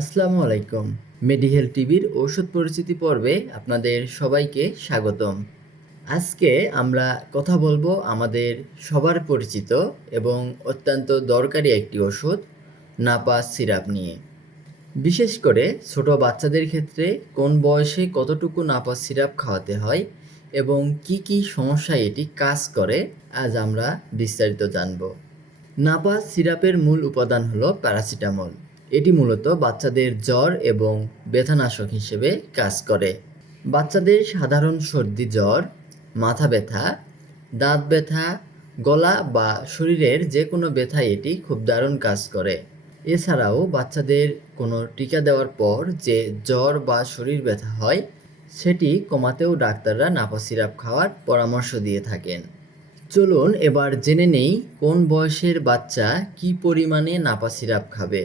আসসালামু আলাইকুম। মেডিহেল টিভির ঔষধ পরিচিতি পর্বে আপনাদের সবাইকে স্বাগতম। আজকে আমরা কথা বলবো আমাদের সবার পরিচিত এবং অত্যন্ত দরকারি একটি ওষুধ নাপাস সিরাপ নিয়ে। বিশেষ করে ছোট বাচ্চাদের ক্ষেত্রে কোন বয়সে কতটুকু নাপাস সিরাপ খাওয়াতে হয় এবং কি কি সমস্যায় এটি কাজ করে আজ আমরা বিস্তারিত জানব। নাপাস সিরাপের মূল উপাদান হলো প্যারাসিটামল। এটি মূলত বাচ্চাদের জ্বর এবং ব্যথানাশক হিসেবে কাজ করে। বাচ্চাদের সাধারণ সর্দি জ্বর, মাথা ব্যথা, দাঁত ব্যথা, গলা বা শরীরের যে কোনো ব্যথায় এটি খুব দারুণ কাজ করে। এছাড়াও বাচ্চাদের কোনো টিকা দেওয়ার পর যে জ্বর বা শরীর ব্যথা হয় সেটি কমাতেও ডাক্তাররা নাপাস সিরাপ খাওয়ার পরামর্শ দিয়ে থাকেন। চলুন এবার জেনে নেই কোন বয়সের বাচ্চা কী পরিমাণে নাপাস সিরাপ খাবে।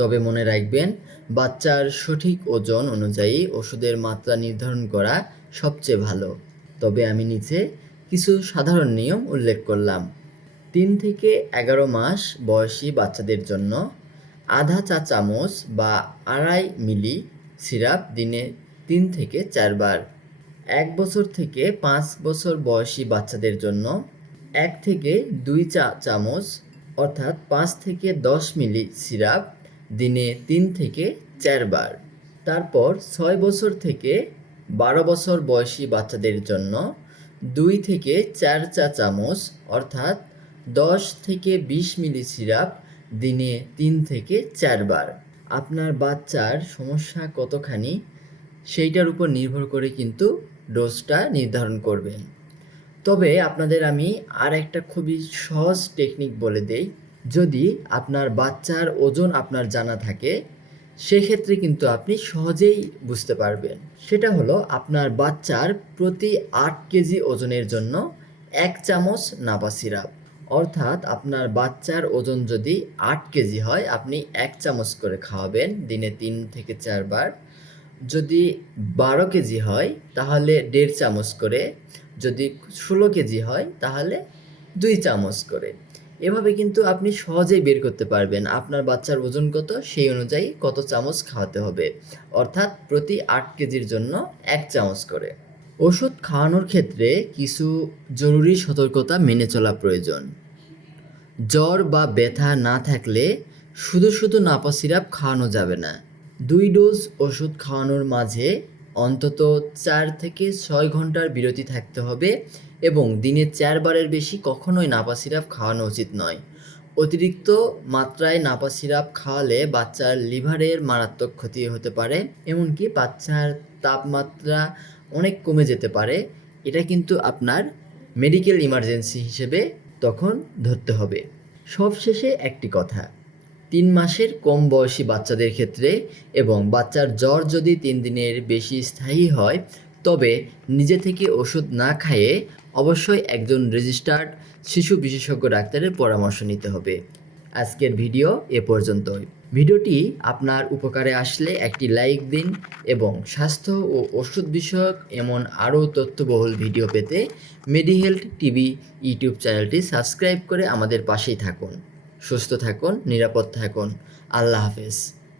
তবে মনে রাখবেন, বাচ্চার সঠিক ওজন অনুযায়ী ওষুধের মাত্রা নির্ধারণ করা সবচেয়ে ভালো। তবে আমি নিচে কিছু সাধারণ নিয়ম উল্লেখ করলাম। 3 থেকে 11 মাস বয়সী বাচ্চাদের জন্য আধা চা চামচ বা 2.5 মিলি সিরাপ দিনে 3 থেকে 4 বার। 1 বছর থেকে 5 বছর বয়সী বাচ্চাদের জন্য 1 থেকে 2 চা চামচ অর্থাৎ 5 থেকে 10 মিলি সিরাপ দিনে 3 থেকে 4 বার। তারপর 6 বছর থেকে 12 বছর বয়সী বাচ্চাদের জন্য 2 থেকে 4 চা চামচ অর্থাৎ 10 থেকে 20 মিলি সিরাপ দিনে 3 থেকে 4 বার। আপনার বাচ্চার সমস্যা কতখানি সেইটার উপর নির্ভর করে কিন্তু ডোজটা নির্ধারণ করবেন। তবে আপনাদের আমি আর একটা খুবই সহজ টেকনিক বলে দেই। যদি আপনার বাচ্চার ওজন আপনার জানা থাকে সেক্ষেত্রে কিন্তু আপনি সহজেই বুঝতে পারবেন। সেটা হলো আপনার বাচ্চার প্রতি 8 কেজি ওজনের জন্য 1 চামচ নাপাস সিরাপ। অর্থাৎ আপনার বাচ্চার ওজন যদি 8 কেজি হয় আপনি 1 চামচ করে খাওয়াবেন দিনে 3 থেকে 4 বার। যদি 12 কেজি হয় তাহলে 1.5 চামচ করে, যদি 16 কেজি হয় তাহলে 2 চামচ করে। এভাবে কিন্তু আপনি সহজেই বের করতে পারবেন আপনার বাচ্চার ওজন কত, সেই অনুযায়ী কত চামচ খাওয়াতে হবে। অর্থাৎ প্রতি 8 কেজির জন্য 1 চামচ করে। ওষুধ খাওয়ানোর ক্ষেত্রে কিছু জরুরি সতর্কতা মেনে চলা প্রয়োজন। জ্বর বা ব্যথা না থাকলে শুধু শুধু নাপাস সিরাপ খাওয়ানো যাবে না। 2 ডোজ ওষুধ খাওয়ানোর মাঝে অন্তত 4 থেকে 6 ঘন্টার বিরতি থাকতে হবে এবং দিনে 4 বারের বেশি কখনোই নাপাস সিরাপ খাওয়ানো উচিত নয়। অতিরিক্ত মাত্রায় নাপাস সিরাপ খাওয়ালে বাচ্চার লিভারের মারাত্মক ক্ষতি হতে পারে, এমনকি বাচ্চার তাপমাত্রা অনেক কমে যেতে পারে। এটা কিন্তু আপনার মেডিকেল ইমার্জেন্সি হিসেবে তখন ধরতে হবে। সবশেষে একটি কথা, 3 মাসের কম বয়সী বাচ্চাদের ক্ষেত্রে এবং বাচ্চার জ্বর যদি 3 দিনের বেশি স্থায়ী হয় তবে নিজে থেকে ওষুধ না খাইয়ে অবশ্যই একজন রেজিস্টার্ড শিশু বিশেষজ্ঞ ডাক্তারের পরামর্শ নিতে হবে। আজকের ভিডিও এ পর্যন্তই। ভিডিওটি আপনার উপকারে আসলে একটি লাইক দিন এবং স্বাস্থ্য ও ওষুধ বিষয়ক এমন আরও তথ্যবহুল ভিডিও পেতে মেডিহেলথ টিভি ইউটিউব চ্যানেলটি সাবস্ক্রাইব করে আমাদের পাশেই থাকুন। সুস্থ থাকুন, নিরাপদ থাকুন। আল্লাহ হাফেজ।